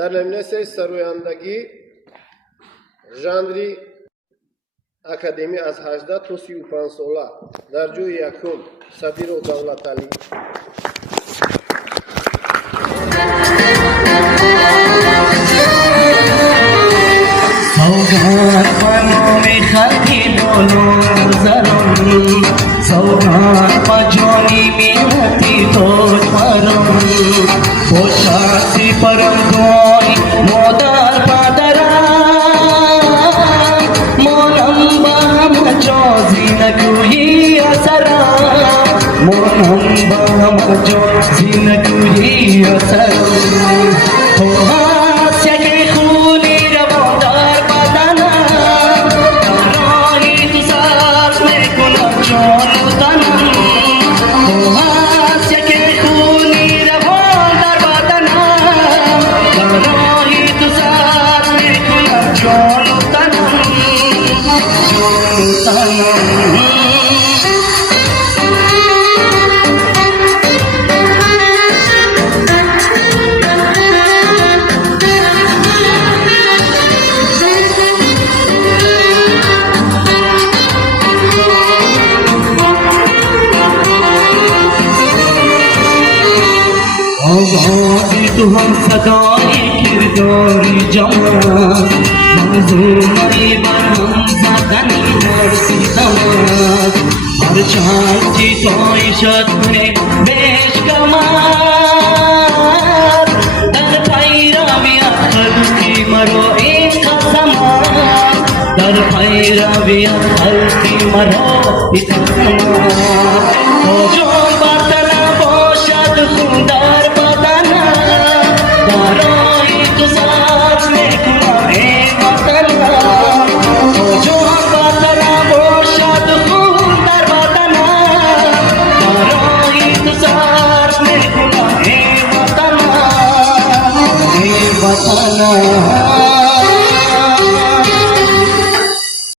در номинация сарояндагӣ жанри академия аз 18 то 35 сола дар ҷои якум Сабиров Давлаталӣ. سوگند بنام خلقی دولون زرم سوگند بجانی مینتی توش پرم بوشاتی پرم دوی مادر پدرم مانم بهم جازی نگویی اثرم مانم بهم جازی نگویی اثرم تو هست یکی خونی روان در بدنم دارایی تو سرس میکنم جان و تنم تو هست یکی خونی روان در بدنم دارایی تو سرس میکنم جان و تنم جان و تنم آوازی تو هم صدای کرداری جمعت منظومه بر هم زدنی مرسیدمت هر چندی توی شد کنه بشکمت در پیروی خلقی مرو این قسمت در پیروی خلقی مرو این قسمت تو جان برتن باشد خون در وطن